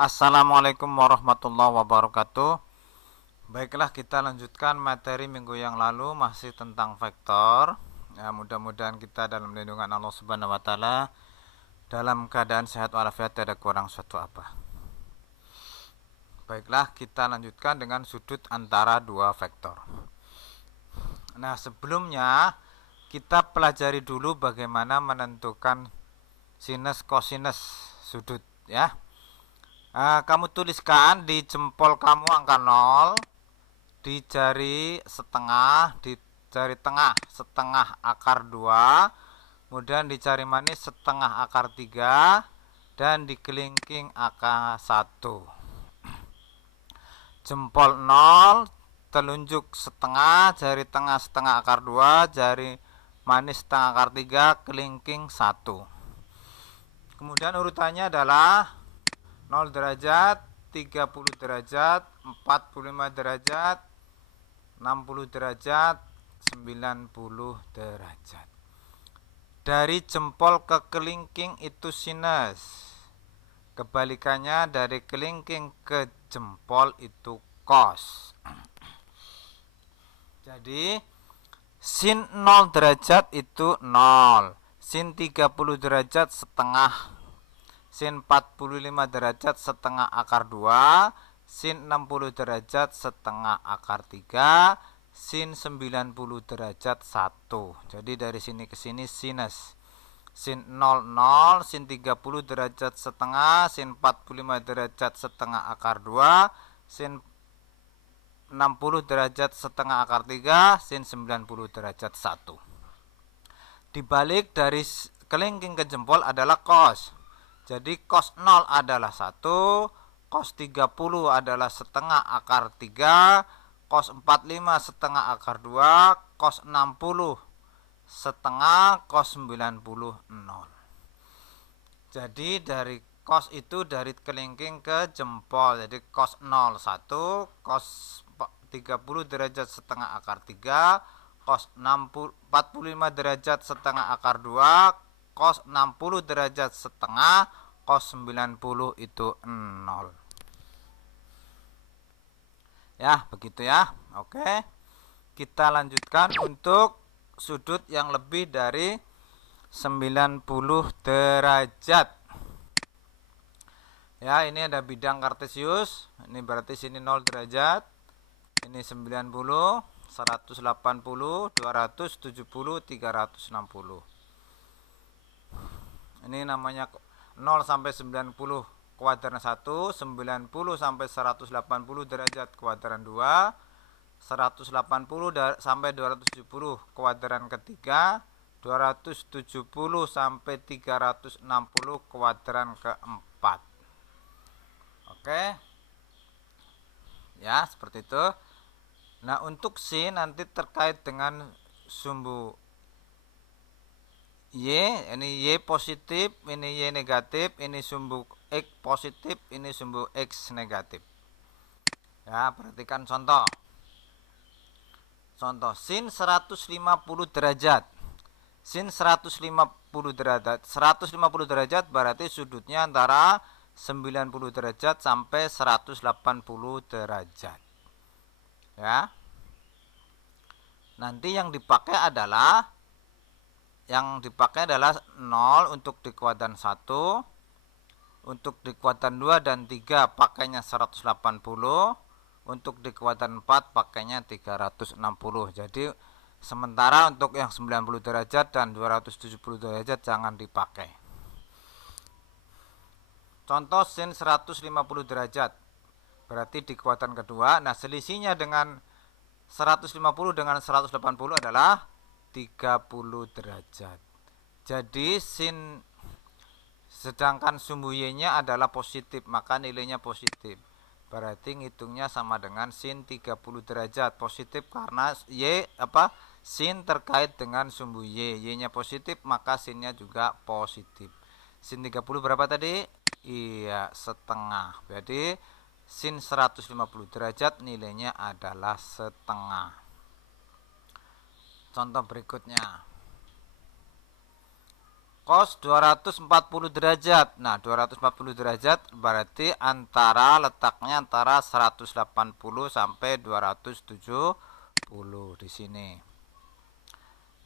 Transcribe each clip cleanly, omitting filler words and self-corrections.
Assalamualaikum warahmatullahi wabarakatuh. Baiklah, kita lanjutkan materi minggu yang lalu masih tentang vektor. Ya, mudah-mudahan kita dalam lindungan Allah Subhanahu wa taala dalam keadaan sehat walafiat, tidak kurang suatu apa. Baiklah, kita lanjutkan dengan sudut antara dua vektor. Nah, sebelumnya kita pelajari dulu bagaimana menentukan sinus kosinus sudut ya. Kamu tuliskan di jempol kamu angka 0, di jari setengah, di jari tengah setengah akar 2, kemudian di jari manis setengah akar 3, dan di kelingking akar 1. Jempol 0, telunjuk setengah, jari tengah setengah akar 2, jari manis setengah akar 3, kelingking 1. Kemudian urutannya adalah 0 derajat, 30 derajat, 45 derajat, 60 derajat, 90 derajat. Dari jempol ke kelingking itu sinus. Kebalikannya dari kelingking ke jempol itu cos. Jadi sin 0 derajat itu 0, sin 30 derajat setengah, sin 45 derajat setengah akar 2, sin 60 derajat setengah akar 3, sin 90 derajat 1. Jadi dari sini ke sini sinus. Sin 0 0, sin 30 derajat setengah, sin 45 derajat setengah akar 2, sin 60 derajat setengah akar 3, sin 90 derajat 1. Dibalik dari kelingking ke jempol adalah cos. Jadi cos 0 adalah 1, cos 30 adalah setengah akar 3, cos 45 setengah akar 2, cos 60 setengah, cos 90 0. Jadi dari cos itu dari kelingking ke jempol. Jadi cos 0 1, cos 30 derajat setengah akar 3, cos 45 derajat setengah akar 2, cos 60 derajat setengah, cos 90 itu 0. Ya, begitu ya. Oke. Kita lanjutkan untuk sudut yang lebih dari 90 derajat. Ya, ini ada bidang kartesius. Ini berarti sini 0 derajat. Ini 90, 180, 270, 360. Ini namanya 0 sampai 90 kuadran 1, 90 sampai 180 derajat kuadran 2, 180 sampai 270 kuadran ketiga, 270 sampai 360 kuadran keempat. Oke. Ya, seperti itu. Nah, untuk sin nanti terkait dengan sumbu Y, ini Y positif, ini Y negatif, ini sumbu X positif, ini sumbu X negatif. Ya, perhatikan contoh. Contoh, sin 150 derajat. Sin 150 derajat. 150 derajat berarti sudutnya antara 90 derajat sampai 180 derajat. Ya. Nanti yang dipakai adalah 0 untuk di kuadran 1, untuk di kuadran 2 dan 3 pakainya 180, untuk di kuadran 4 pakainya 360. Jadi sementara untuk yang 90 derajat dan 270 derajat jangan dipakai. Contoh sin 150 derajat. Berarti di kuadran kedua. Nah, selisihnya dengan 150 dengan 180 adalah 30 derajat. Jadi sin sedangkan sumbu Y-nya adalah positif, maka nilainya positif. Berarti ngitungnya sama dengan sin 30 derajat. Positif karena sin terkait dengan sumbu Y. Y-nya positif, maka sinnya juga positif. Sin 30 berapa tadi? Iya, setengah. Jadi sin 150 derajat nilainya adalah setengah. Contoh berikutnya. cos 240 derajat. Nah, 240 derajat berarti letaknya antara 180 sampai 270 di sini.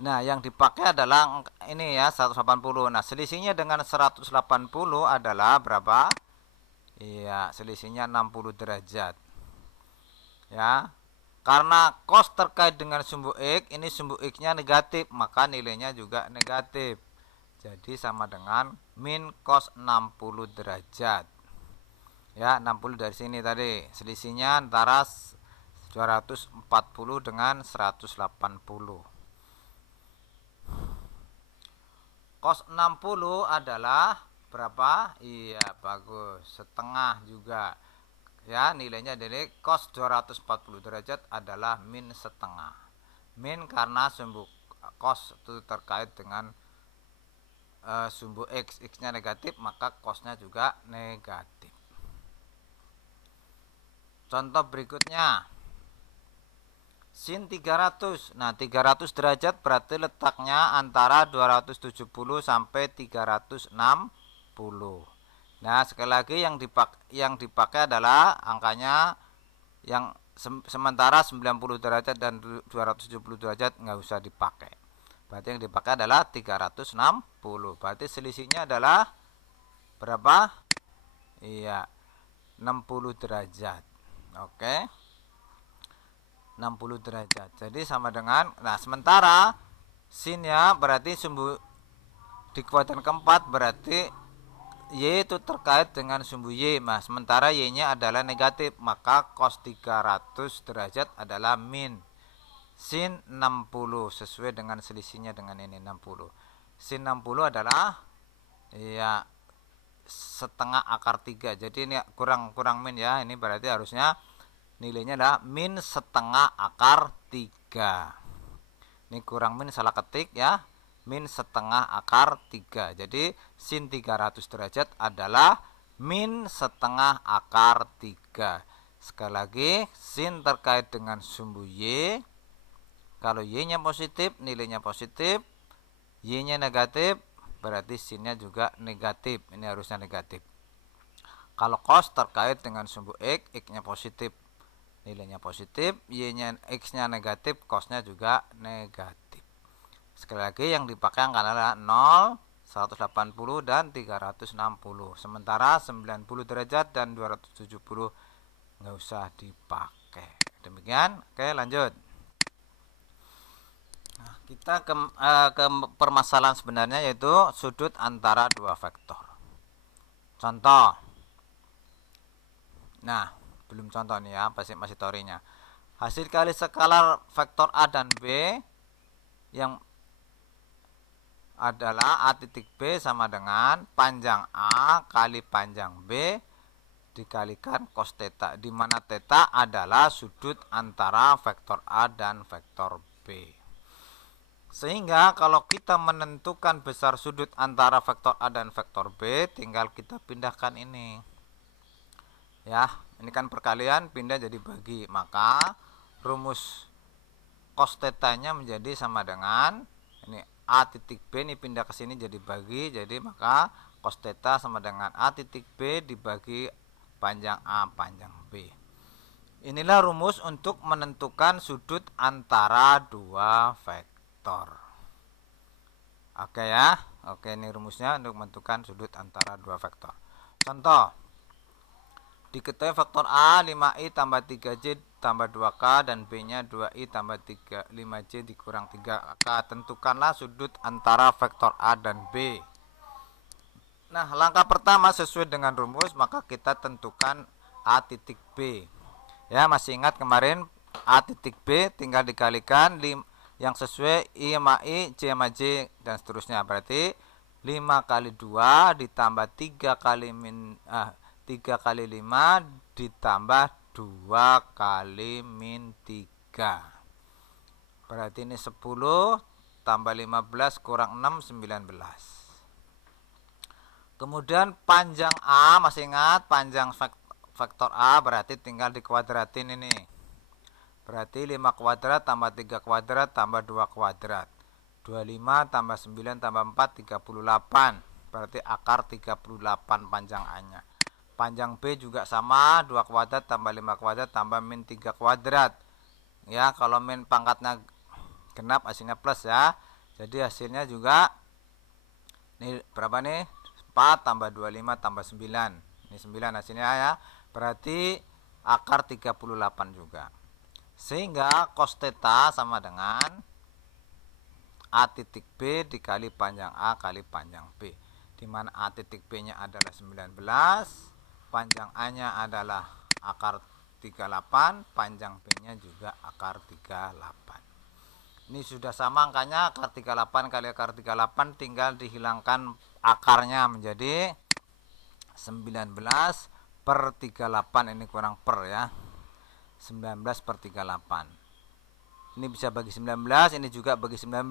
Nah, yang dipakai adalah ini ya, 180. Nah, selisihnya dengan 180 adalah berapa? Iya, selisihnya 60 derajat. Ya. Karena cos terkait dengan sumbu X, ini sumbu X-nya negatif, maka nilainya juga negatif. Jadi sama dengan min cos 60 derajat. Ya, 60 dari sini tadi. Selisihnya antara 240 dengan 180. Cos 60 adalah berapa? Iya, bagus. Setengah juga. Ya, nilainya dari cos 240 derajat adalah min setengah. Min karena sumbu cos itu terkait dengan sumbu x nya negatif, maka cosnya juga negatif. Contoh berikutnya, sin 300. Nah, 300 derajat berarti letaknya antara 270 sampai 360. Nah, sekali lagi yang dipakai adalah angkanya yang sementara 90 derajat dan 270 derajat nggak usah dipakai. Berarti yang dipakai adalah 360. Berarti selisihnya adalah berapa? Iya, 60 derajat. Oke. 60 derajat. Jadi sama dengan, nah sementara sinnya berarti sumbu di kuadran keempat berarti Y itu terkait dengan sumbu Y. Nah, sementara Y-nya adalah negatif, maka cos 300 derajat adalah min sin 60 sesuai dengan selisihnya dengan ini 60. Sin 60 adalah ya setengah akar 3. Jadi ini kurang min ya. Ini berarti harusnya nilainya adalah min setengah akar 3. Ini kurang min, salah ketik ya. Min setengah akar 3. Jadi sin 300 derajat adalah min setengah akar 3. Sekali lagi, sin terkait dengan sumbu Y. Kalau Y-nya positif, nilainya positif. Y-nya negatif, berarti sin-nya juga negatif. Ini harusnya negatif. Kalau cos terkait dengan sumbu X, X-nya positif, nilainya positif. Y-nya X-nya negatif, cos-nya juga negatif. Sekali lagi yang dipakai angka adalah 0, 180 dan 360. Sementara 90 derajat dan 270 nggak usah dipakai. Demikian. Oke, lanjut. Nah, kita ke permasalahan sebenarnya, yaitu sudut antara dua vektor. Contoh. Nah, belum contoh nih ya, masih teorinya. Hasil kali skalar vektor A dan B yang adalah A titik B sama dengan panjang A kali panjang B dikalikan cos theta, di mana theta adalah sudut antara vektor A dan vektor B. Sehingga kalau kita menentukan besar sudut antara vektor A dan vektor B, tinggal kita pindahkan ini. Ya, ini kan perkalian, pindah jadi bagi. Maka rumus cos theta-nya menjadi sama dengan ini A titik B, ini pindah ke sini jadi bagi. Jadi maka cos theta sama dengan A titik B dibagi panjang A panjang B. Inilah rumus untuk menentukan sudut antara dua vektor. Oke ya. Oke, ini rumusnya untuk menentukan sudut antara dua vektor. Contoh. Diketahui vektor A 5i tambah 3j tambah 2k dan B-nya 2i tambah 5j dikurang 3k. Tentukanlah sudut antara vektor A dan B. Nah, langkah pertama sesuai dengan rumus, maka kita tentukan A titik B. Ya, masih ingat kemarin A titik B tinggal dikalikan yang sesuai I sama I, J sama J dan seterusnya. Berarti 5 kali 2 ditambah 3 kali 3 kali 5 ditambah 2 kali min 3. Berarti ini 10 tambah 15 kurang 6, 19. Kemudian panjang A, masih ingat panjang vektor A berarti tinggal dikuadratin ini. Berarti 5 kuadrat tambah 3 kuadrat tambah 2 kuadrat. 25 tambah 9 tambah 4 38. Berarti akar 38 panjang A-nya. Panjang B juga sama, 2 kuadrat tambah 5 kuadrat tambah min 3 kuadrat. Ya, kalau min pangkatnya genap hasilnya plus ya. Jadi hasilnya juga ini berapa nih? 4 tambah 25 tambah 9. Ini 9 hasilnya ya. Berarti akar 38 juga. Sehingga cos theta sama dengan A titik B dikali panjang A kali panjang B, di mana A titik B nya adalah 19, panjang A nya adalah akar 38, panjang B nya juga akar 38. Ini sudah sama angkanya, akar 38 kali akar 38, tinggal dihilangkan akarnya menjadi 19 per 38, ini kurang per ya, 19 per 38. Ini bisa bagi 19, ini juga bagi 19.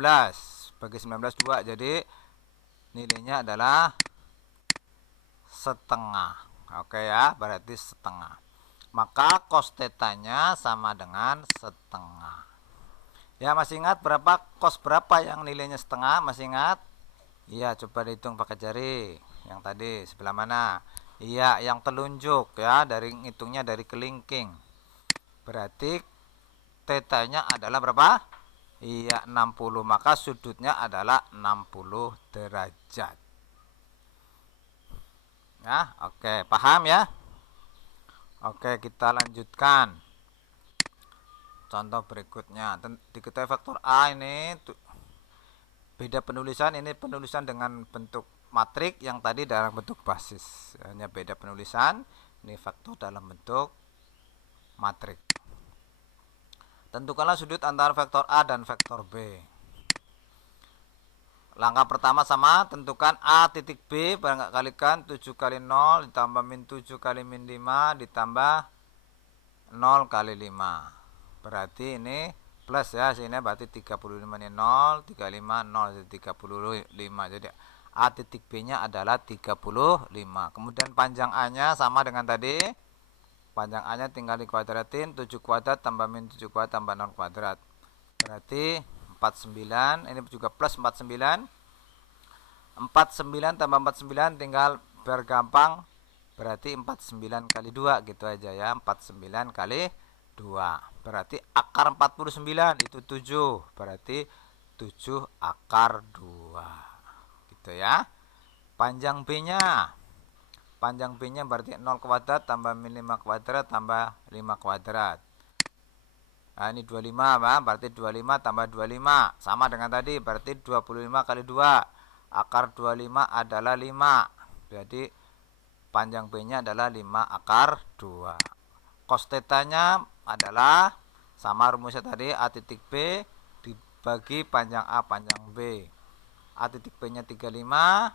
Bagi 19 2, jadi nilainya adalah setengah. Oke ya, berarti setengah. Maka cos tetanya sama dengan setengah. Ya, masih ingat berapa cos berapa yang nilainya setengah? Masih ingat? Iya, coba dihitung pakai jari. Yang tadi sebelah mana? Iya, yang telunjuk ya, dari ngitungnya dari kelingking. Berarti tetanya adalah berapa? Iya, 60. Maka sudutnya adalah 60 derajat. Ya, oke, paham ya? Oke, kita lanjutkan. Contoh berikutnya, diketahui faktor A ini beda penulisan, ini penulisan dengan bentuk matrik, yang tadi dalam bentuk basis. Hanya beda penulisan, ini faktor dalam bentuk matrik. Tentukanlah sudut antara vektor A dan vektor B. Langkah pertama sama, tentukan A titik B, kalikan 7 kali 0 ditambah min 7 kali min 5 ditambah 0 kali 5. Berarti ini plus ya, sini berarti 35 ini 0, 35 0 jadi 35. Jadi A titik B nya adalah 35. Kemudian panjang A nya sama dengan tadi. Panjang A nya tinggal dikuadratin, 7 kuadrat tambah min 7 kuadrat tambah 0 kuadrat. Berarti 49, ini juga plus 49. 49 tambah 49 tinggal bergampang, berarti 49 kali 2 gitu aja ya. 49 kali 2. Berarti akar 49 itu 7. Berarti 7 akar 2. Gitu ya. Panjang B-nya. Panjang B-nya berarti 0 kuadrat tambah min 5 kuadrat tambah 5 kuadrat. Nah, ini 25 berarti 25 tambah 25 sama dengan tadi, berarti 25 kali 2. Akar 25 adalah 5. Jadi panjang B-nya adalah 5 akar 2. Cos tetanya adalah sama rumusnya tadi, A titik B dibagi panjang A panjang B. A titik B-nya 35,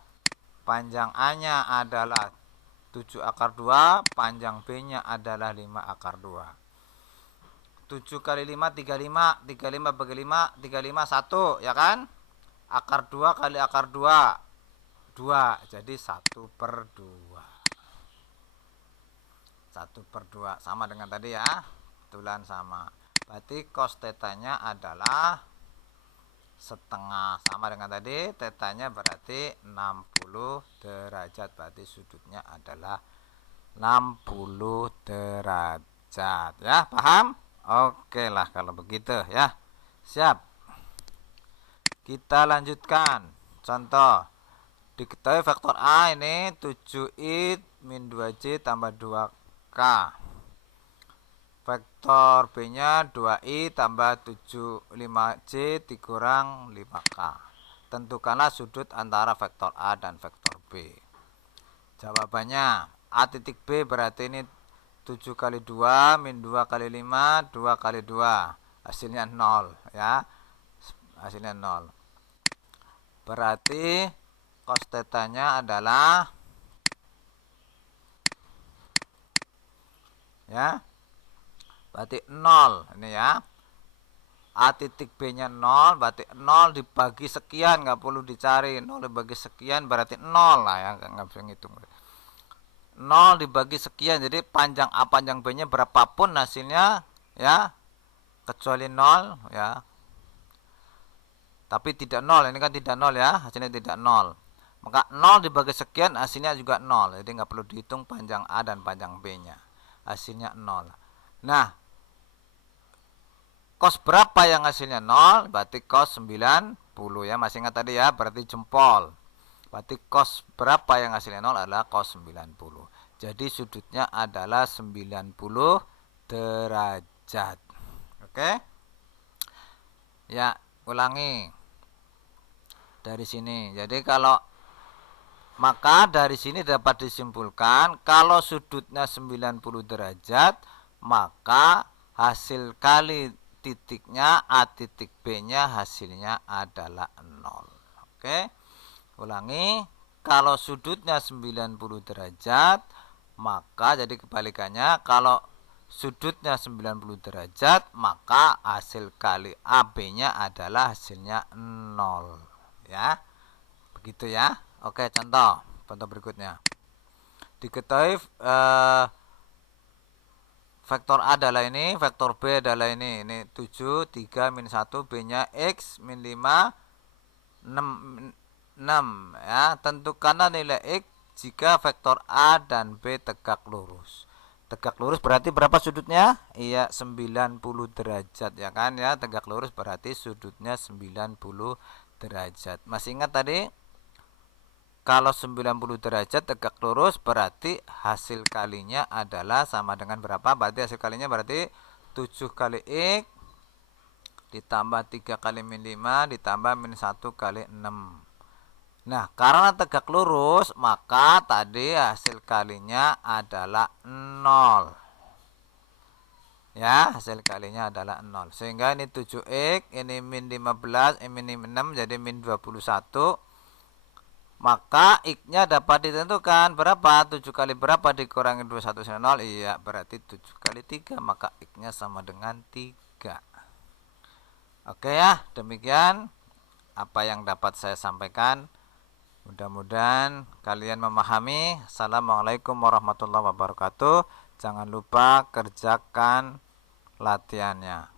panjang A-nya adalah 7 akar 2, panjang B-nya adalah 5 akar 2. 7 kali 5, 35. 35 bagi 5, 35, 1, ya kan? Akar 2 kali akar 2, 2. Jadi 1 per 2. 1 per 2. Sama dengan tadi ya. Betulan sama. Berarti cos tetanya adalah setengah, sama dengan tadi. Tetanya berarti 60 derajat, berarti sudutnya adalah 60 derajat ya. Paham? Oke lah kalau begitu ya. Siap. Kita lanjutkan. Contoh, diketahui faktor A ini 7i min 2j tambah 2k. Vektor B nya 2i tambah 75j dikurang 5k. Tentukanlah sudut antara vektor A dan vektor B. Jawabannya A titik B berarti ini 7 kali 2 min 2 kali 5, 2 kali 2. Hasilnya 0 ya. Hasilnya 0. Berarti cos tetanya adalah ya, berarti 0 ini ya. A titik B nya 0, berarti 0 dibagi sekian, nggak perlu dicari. 0 dibagi sekian berarti 0 lah ya, nggak bisa ngitung. 0 dibagi sekian, jadi panjang A panjang B nya berapapun hasilnya ya, kecuali 0 ya. Tapi tidak 0, ini kan tidak 0 ya, hasilnya tidak 0. Maka 0 dibagi sekian hasilnya juga 0. Jadi nggak perlu dihitung panjang A dan panjang B-nya. Hasilnya 0. Nah, cos berapa yang hasilnya 0? Berarti cos 90 ya. Masih ingat tadi ya, berarti jempol. Berarti cos berapa yang hasilnya 0 adalah cos 90. Jadi sudutnya adalah 90 derajat. Oke? Ya, ulangi. Dari sini. Jadi maka dari sini dapat disimpulkan kalau sudutnya 90 derajat, maka hasil kali titiknya A titik B-nya hasilnya adalah 0. Oke. Ulangi, kalau sudutnya 90 derajat, maka jadi kebalikannya, kalau sudutnya 90 derajat, maka hasil kali AB-nya adalah hasilnya 0. Ya. Begitu ya. Oke, contoh berikutnya. Diketahui vektor A adalah ini, vektor B adalah ini. Ini 7, 3, min 1, B-nya X, min 5, 6 ya. Tentukanlah nilai X jika vektor A dan B tegak lurus. Tegak lurus berarti berapa sudutnya? Iya, 90 derajat ya kan ya. Tegak lurus berarti sudutnya 90 derajat. Masih ingat tadi? Kalau 90 derajat tegak lurus berarti hasil kalinya adalah sama dengan berapa? Berarti hasil kalinya berarti 7 kali X ditambah 3 kali min 5 ditambah min 1 kali 6. Nah, karena tegak lurus maka tadi hasil kalinya adalah 0. Ya, hasil kalinya adalah 0. Sehingga ini 7X, ini min 15, ini min 6 jadi min 21. Maka X-nya dapat ditentukan berapa? 7 kali berapa dikurangi 21 sin 0? Iya, berarti 7 kali 3. Maka X-nya sama dengan 3. Oke ya, demikian apa yang dapat saya sampaikan. Mudah-mudahan kalian memahami. Assalamualaikum warahmatullahi wabarakatuh. Jangan lupa kerjakan latihannya.